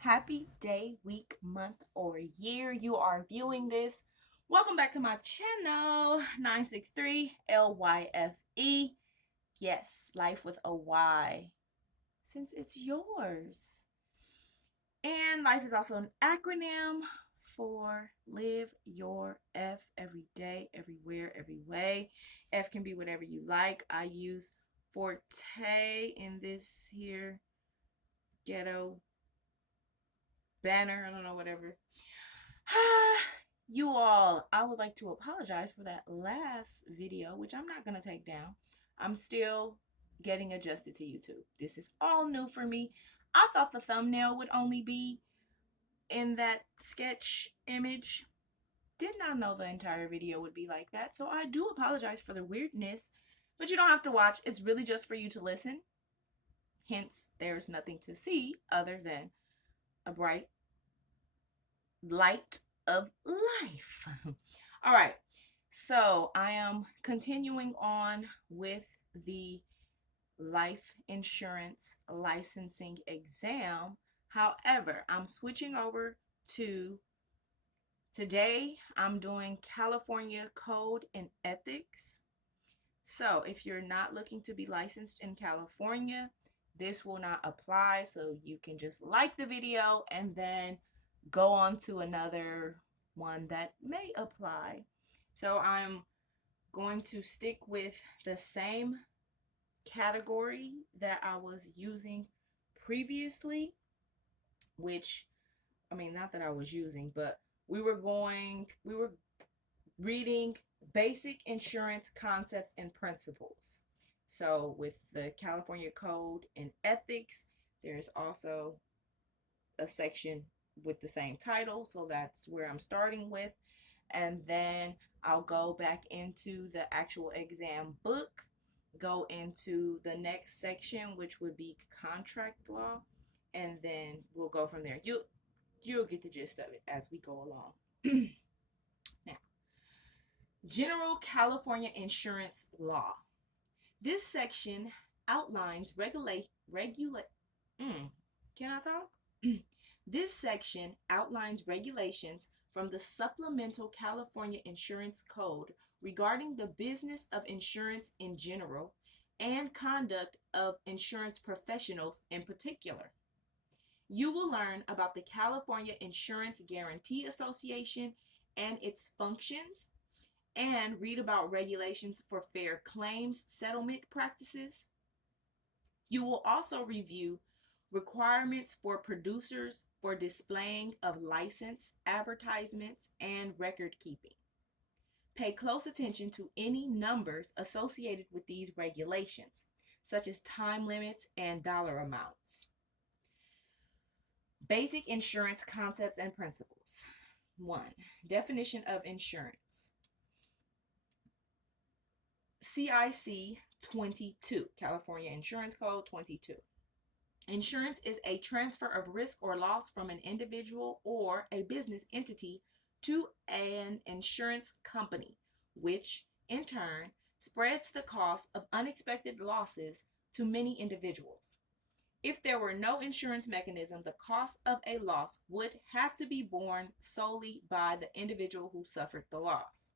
happy day, week, month, or year you are viewing this. Welcome back to my channel, 963 LYFE. Yes, life with a Y, since it's yours. And life is also an acronym for live your F every day, everywhere, every way. F can be whatever you like. I use Forte in this here ghetto banner. I don't know, whatever. You all, I would like to apologize for that last video, which I'm not going to take down. I'm still getting adjusted to YouTube. This is all new for me. I thought the thumbnail would only be in that sketch image. Did not know the entire video would be like that. So I do apologize for the weirdness, but you don't have to watch. It's really just for you to listen. Hence, there's nothing to see other than a bright light of life. All right, so I am continuing on with the life insurance licensing exam. However, I'm switching over to today. I'm doing California Code and Ethics. So if you're not looking to be licensed in California, this will not apply. So you can just like the video and then go on to another one that may apply. So I'm going to stick with the same category that I was using previously, which, I mean, not that I was using, but we were reading basic insurance concepts and principles. So with the California Code and Ethics, there's also a section with the same title. So that's where I'm starting with. And then I'll go back into the actual exam book, go into the next section, which would be contract law, and then we'll go from there. You'll get the gist of it as we go along. Now, General California Insurance Law. This section outlines can I talk? This section outlines regulations from the Supplemental California Insurance Code regarding the business of insurance in general and conduct of insurance professionals in particular. You will learn about the California Insurance Guarantee Association and its functions, and read about regulations for fair claims settlement practices. You will also review requirements for producers for displaying of license, advertisements, and record keeping. Pay close attention to any numbers associated with these regulations, such as time limits and dollar amounts. Basic insurance concepts and principles. 1. Definition of insurance. CIC 22, California Insurance Code 22. Insurance is a transfer of risk or loss from an individual or a business entity to an insurance company, which, in turn, spreads the cost of unexpected losses to many individuals. If there were no insurance mechanism, the cost of a loss would have to be borne solely by the individual who suffered the loss.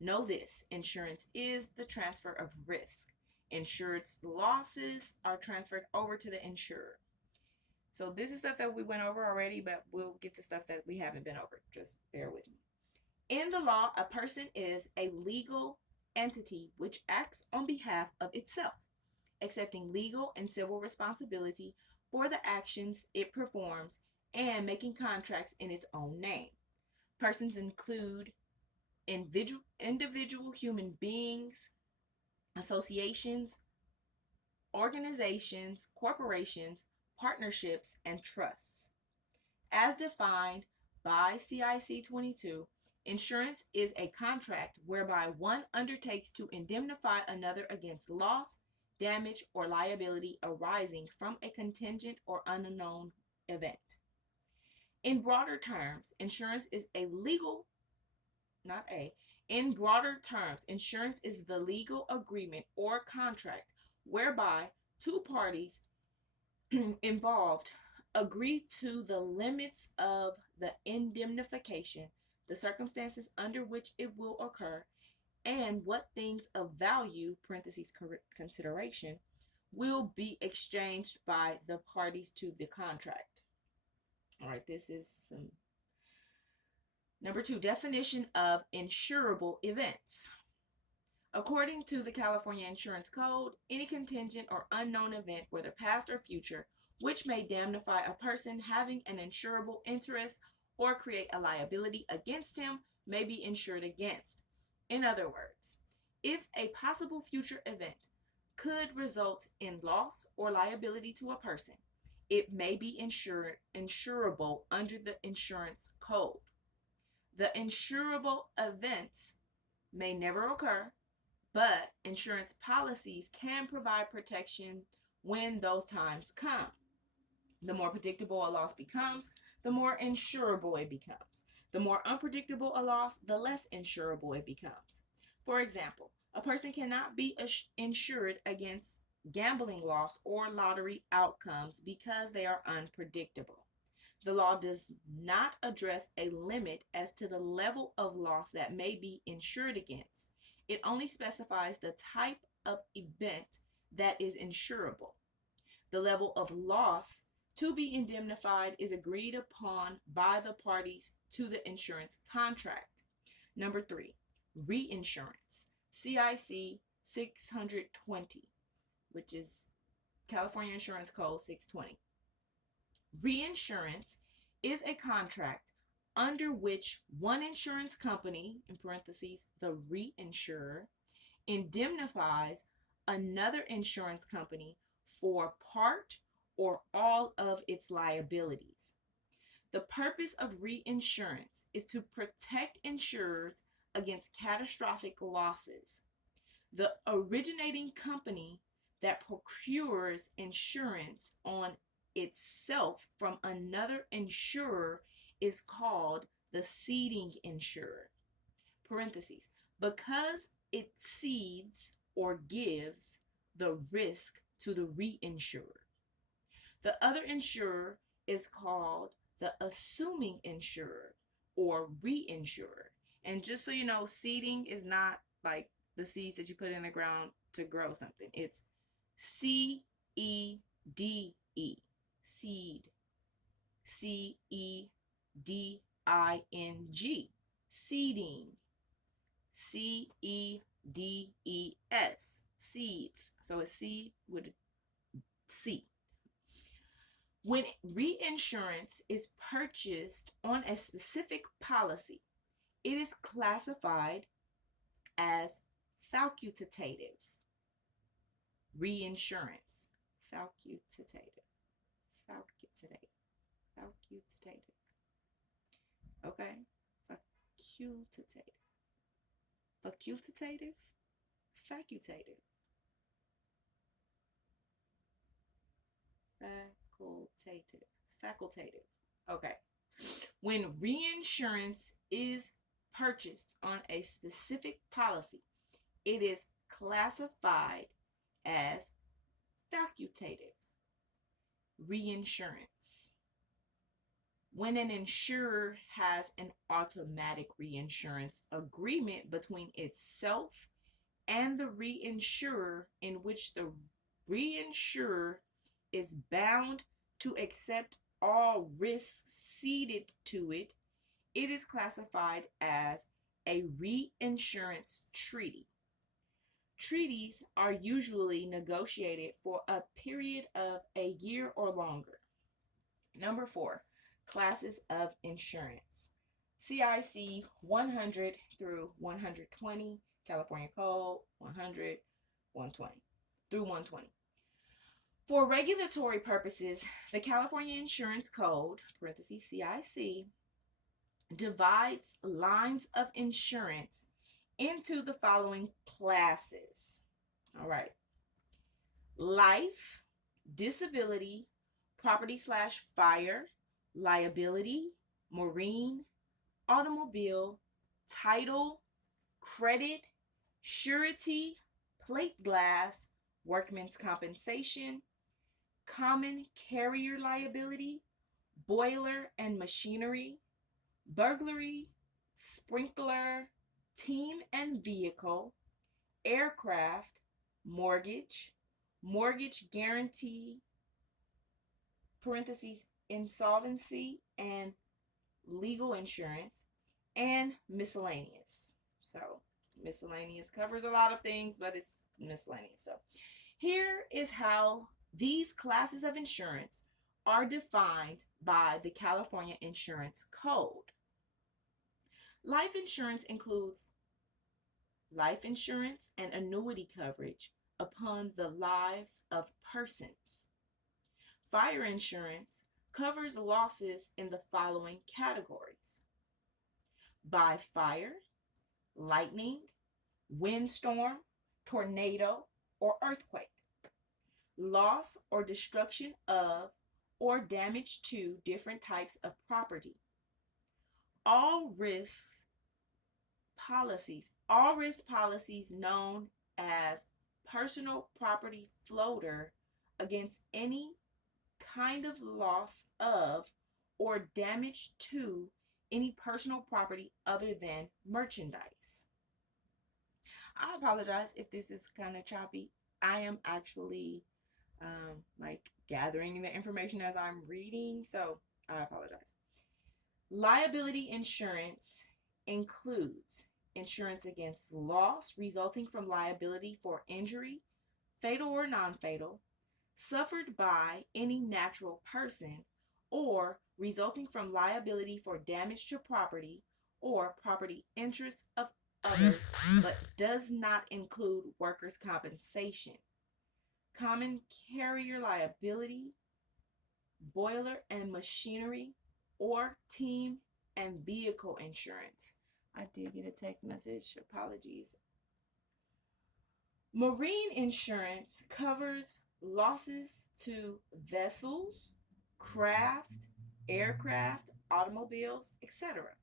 Know this: insurance is the transfer of risk. Insured's losses are transferred over to the insurer. So this is stuff that we went over already, but we'll get to stuff that we haven't been over. Just bear with me. In the law, a person is a legal entity which acts on behalf of itself, accepting legal and civil responsibility for the actions it performs and making contracts in its own name. Persons include individual human beings, associations, organizations, corporations, partnerships, and trusts. As defined by CIC 22, insurance is a contract whereby one undertakes to indemnify another against loss, damage, or liability arising from a contingent or unknown event. In broader terms, insurance is a legal, not a, in broader terms, insurance is the legal agreement or contract whereby two parties involved agree to the limits of the indemnification, the circumstances under which it will occur, and what things of value (parentheses consideration) will be exchanged by the parties to the contract. All right, this is some. Number 2, definition of insurable events. According to the California Insurance Code, any contingent or unknown event, whether past or future, which may damnify a person having an insurable interest or create a liability against him, may be insured against. In other words, if a possible future event could result in loss or liability to a person, it may be insurable under the insurance code. The insurable events may never occur, but insurance policies can provide protection when those times come. The more predictable a loss becomes, the more insurable it becomes. The more unpredictable a loss, the less insurable it becomes. For example, a person cannot be insured against gambling loss or lottery outcomes because they are unpredictable. The law does not address a limit as to the level of loss that may be insured against. It only specifies the type of event that is insurable. The level of loss to be indemnified is agreed upon by the parties to the insurance contract. Number 3, reinsurance. CIC 620, which is California Insurance Code 620. Reinsurance is a contract under which one insurance company, in parentheses, the reinsurer, indemnifies another insurance company for part or all of its liabilities. The purpose of reinsurance is to protect insurers against catastrophic losses. The originating company that procures insurance on itself from another insurer is called the ceding insurer. Parentheses, because it cedes or gives the risk to the reinsurer. The other insurer is called the assuming insurer or reinsurer. And just so you know, seeding is not like the seeds that you put in the ground to grow something. It's CEDE, seed. CEDING, seeding. CEDES, seeds. So it's seed with a C. When reinsurance is purchased on a specific policy, it is classified as facultative. Reinsurance, facultative. Okay, facultative. Facultative, facultative. Facultative. Okay. When reinsurance is purchased on a specific policy, it is classified as facultative. Reinsurance. When an insurer has an automatic reinsurance agreement between itself and the reinsurer, in which the reinsurer is bound to accept all risks ceded to it, it is classified as a reinsurance treaty. Treaties are usually negotiated for a period of a year or longer. Number 4, classes of insurance. CIC 100 through 120, California Code 100, 120 through 120. For regulatory purposes, the California Insurance Code, parentheses CIC, divides lines of insurance into the following classes. All right. Life, disability, property/fire, liability, marine, automobile, title, credit, surety, plate glass, workman's compensation, common carrier liability, boiler and machinery, burglary, sprinkler, team and vehicle, aircraft, mortgage, mortgage guarantee, parentheses, insolvency, and legal insurance, and miscellaneous. So, miscellaneous covers a lot of things, but it's miscellaneous. So, here is how these classes of insurance are defined by the California Insurance Code. Life insurance includes life insurance and annuity coverage upon the lives of persons. Fire insurance covers losses in the following categories: by fire, lightning, windstorm, tornado, or earthquake, loss or destruction of or damage to different types of property. All risk policies known as personal property floater against any kind of loss of or damage to any personal property other than merchandise. I apologize if this is kind of choppy. I am actually like gathering the information as I'm reading, so I apologize. Liability insurance includes insurance against loss resulting from liability for injury, fatal or non-fatal, suffered by any natural person, or resulting from liability for damage to property or property interests of others, but does not include workers' compensation. Common carrier liability, boiler and machinery, or team and vehicle insurance. I did get a text message. Apologies. Marine insurance covers losses to vessels, craft, aircraft, automobiles, etc.,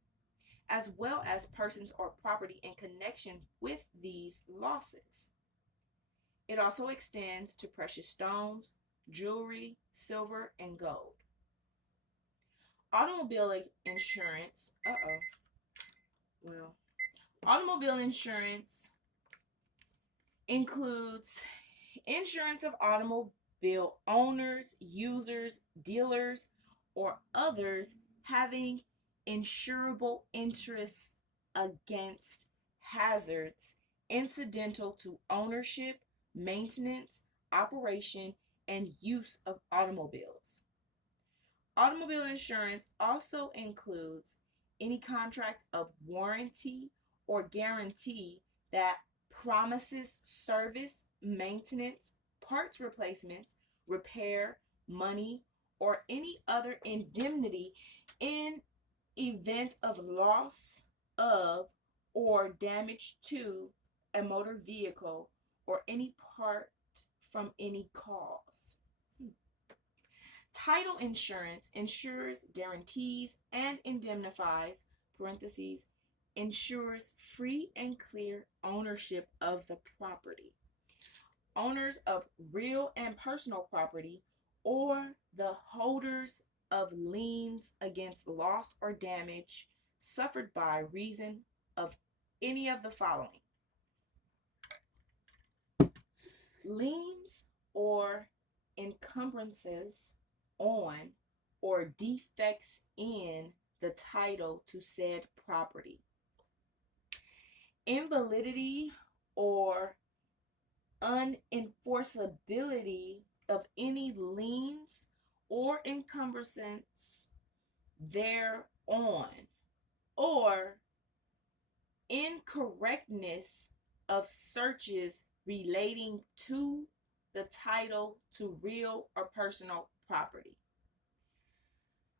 as well as persons or property in connection with these losses. It also extends to precious stones, jewelry, silver, and gold. Automobile insurance, automobile insurance includes insurance of automobile owners, users, dealers, or others having insurable interests against hazards incidental to ownership, maintenance, operation, and use of automobiles. Automobile insurance also includes any contract of warranty or guarantee that promises service, maintenance, parts replacements, repair, money, or any other indemnity in event of loss of or damage to a motor vehicle or any part from any cause. Title insurance insures, guarantees, and indemnifies, parentheses, ensures free and clear ownership of the property. Owners of real and personal property or the holders of liens against loss or damage suffered by reason of any of the following: liens or encumbrances on or defects in the title to said property, invalidity or unenforceability of any liens or encumbrances thereon, or incorrectness of searches relating to the title to real or personal property.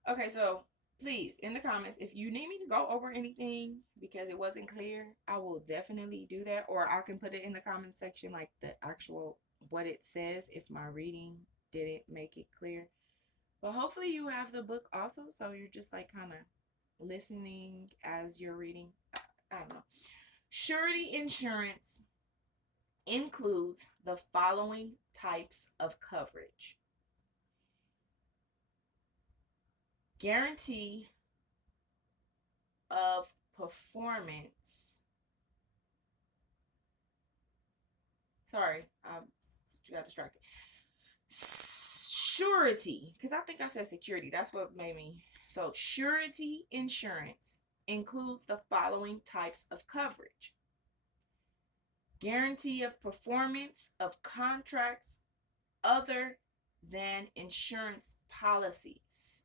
Okay, so please, in the comments, if you need me to go over anything because it wasn't clear, I will definitely do that, or I can put it in the comment section, like the actual what it says if my reading didn't make it clear. But hopefully you have the book also, so you're just like kind of listening as you're reading. I don't know. Surety insurance includes the following types of coverage: Guarantee of performance. Sorry, I got distracted. Surety, because I think I said security. That's what made me. So, surety insurance includes the following types of coverage: guarantee of performance of contracts other than insurance policies,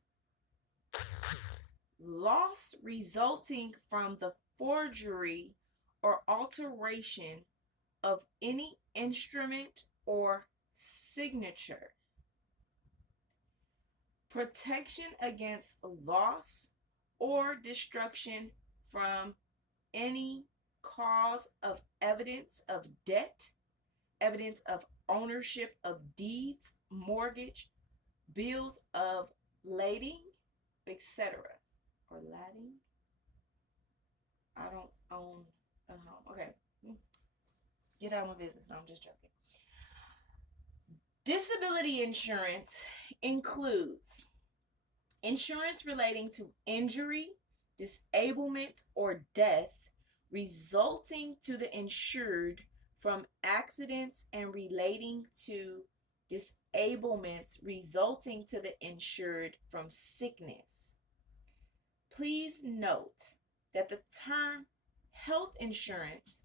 loss resulting from the forgery or alteration of any instrument or signature, protection against loss or destruction from any cause of evidence of debt, evidence of ownership of deeds, mortgage, bills of lading, etc. Or lading? I don't own a home. Okay. Get out of my business. No, I'm just joking. Disability insurance includes insurance relating to injury, disablement, or death resulting to the insured from accidents and relating to disablements resulting to the insured from sickness. Please note that the term health insurance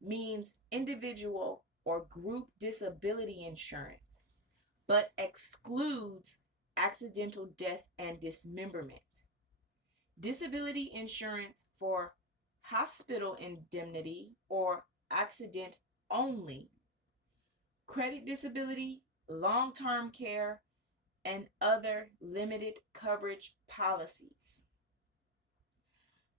means individual or group disability insurance, but excludes accidental death and dismemberment. Disability insurance for hospital indemnity or accident only, credit disability, long-term care, and other limited coverage policies.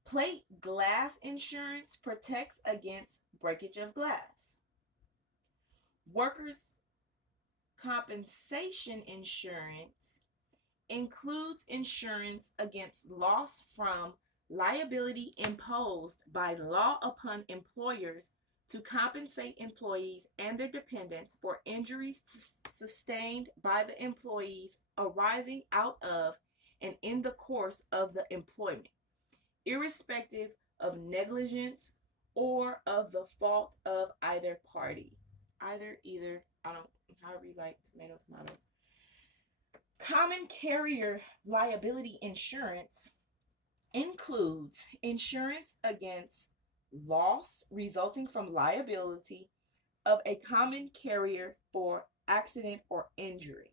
Plate glass insurance protects against breakage of glass. Workers' compensation insurance includes insurance against loss from liability imposed by law upon employers to compensate employees and their dependents for injuries sustained by the employees arising out of and in the course of the employment, irrespective of negligence or of the fault of either party. Either, I don't, however you like, tomato. Common carrier liability insurance includes insurance against loss resulting from liability of a common carrier for accident or injury,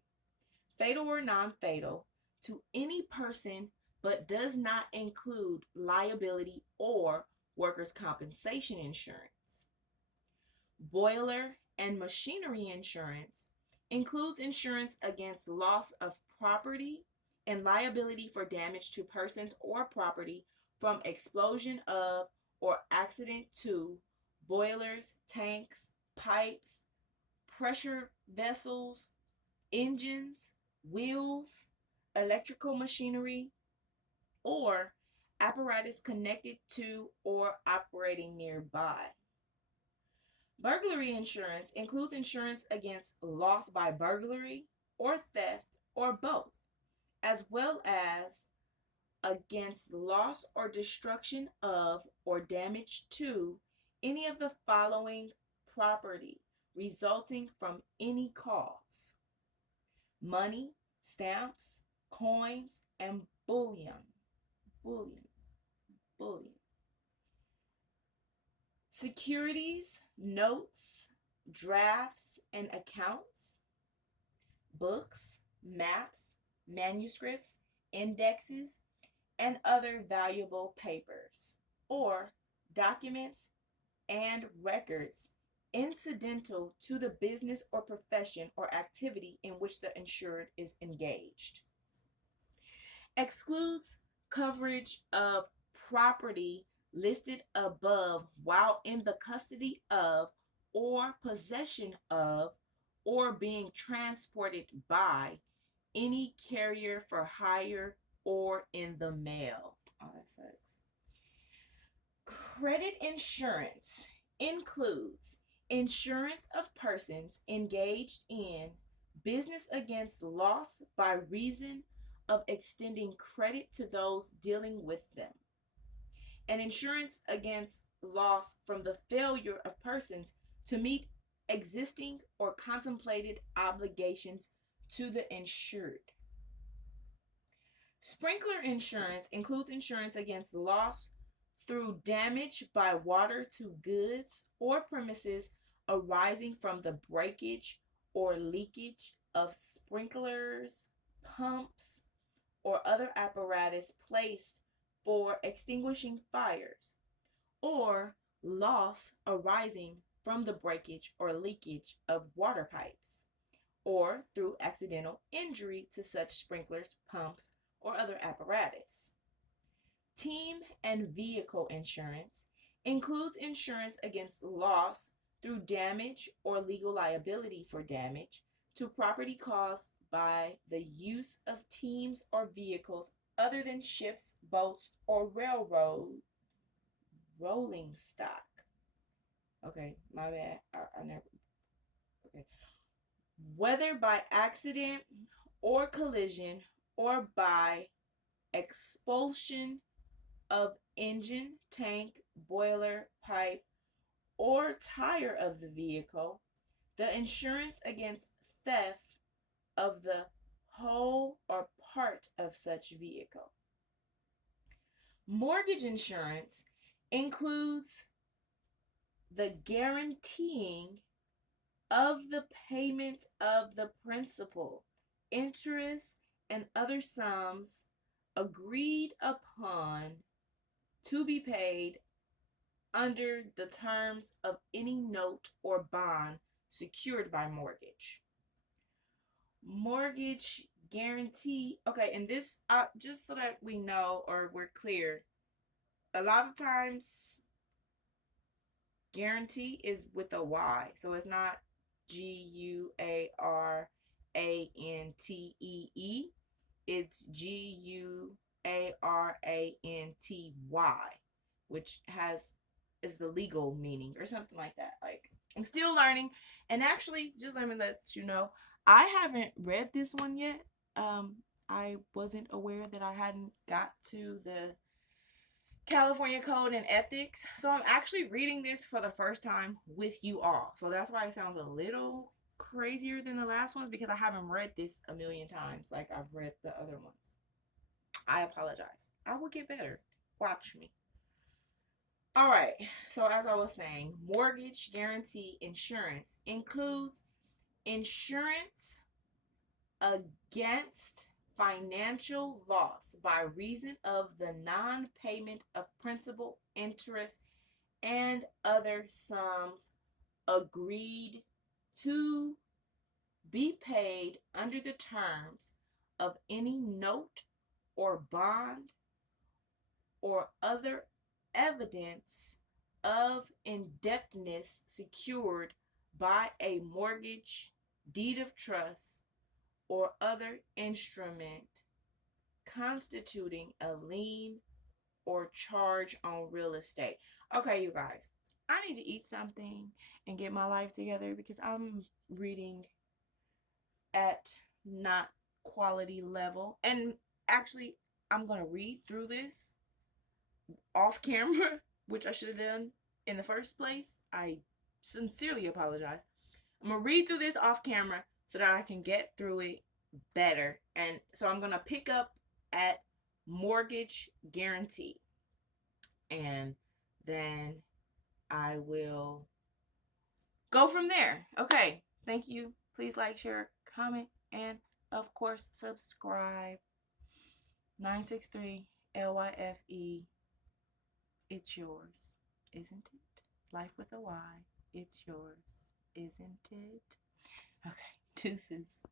fatal or non-fatal, to any person, but does not include liability or workers' compensation insurance. Boiler and machinery insurance includes insurance against loss of property and liability for damage to persons or property from explosion of or accident to boilers, tanks, pipes, pressure vessels, engines, wheels, electrical machinery, or apparatus connected to or operating nearby. Burglary insurance includes insurance against loss by burglary or theft or both, as well as against loss or destruction of or damage to any of the following property resulting from any cause: money, stamps, coins, and bullion. Bullion. Bullion. Securities, notes, drafts, and accounts, books, maps, manuscripts, indexes, and other valuable papers, or documents and records incidental to the business or profession or activity in which the insured is engaged. Excludes coverage of property listed above while in the custody of or possession of or being transported by any carrier for hire or in the mail. Oh, that sucks. Credit insurance includes insurance of persons engaged in business against loss by reason of extending credit to those dealing with them, and insurance against loss from the failure of persons to meet existing or contemplated obligations to the insured. Sprinkler insurance includes insurance against loss through damage by water to goods or premises arising from the breakage or leakage of sprinklers, pumps, or other apparatus placed for extinguishing fires, or loss arising from the breakage or leakage of water pipes, or through accidental injury to such sprinklers, pumps, or other apparatus. Team and vehicle insurance includes insurance against loss through damage or legal liability for damage to property caused by the use of teams or vehicles other than ships, boats, or railroad rolling stock. Okay, my bad. I never. Okay. Whether by accident or collision or by expulsion of engine, tank, boiler, pipe, or tire of the vehicle, the insurance against theft of the whole or part of such vehicle. Mortgage insurance includes the guaranteeing of the payment of the principal, interest, and other sums agreed upon to be paid under the terms of any note or bond secured by mortgage. Mortgage guarantee. Okay, and this, just so that we know or we're clear, a lot of times guarantee is with a Y, so it's not Guarantee. It's Guaranty, which is the legal meaning or something like that. Like, I'm still learning, and actually, just let me let you know, I haven't read this one yet. I wasn't aware that I hadn't got to the California Code and Ethics, so I'm actually reading this for the first time with you all. So that's why it sounds a little crazier than the last ones, because I haven't read this a million times like I've read the other ones. I apologize. I will get better. Watch me. All right. So as I was saying, mortgage guarantee insurance includes insurance against financial loss by reason of the non-payment of principal, interest, and other sums agreed to be paid under the terms of any note or bond or other evidence of indebtedness secured by a mortgage, deed of trust, or other instrument constituting a lien or charge on real estate. Okay, you guys, I need to eat something and get my life together because I'm reading at not quality level. And actually, I'm going to read through this off camera, which I should have done in the first place. I sincerely apologize. I'm going to read through this off camera so that I can get through it better. And so I'm going to pick up at mortgage guarantee. And then I will go from there. Okay. Thank you. Please like, share, comment, and of course, subscribe. 963 LYFE. It's yours, isn't it? Life with a Y. It's yours, isn't it? Okay. Deuces.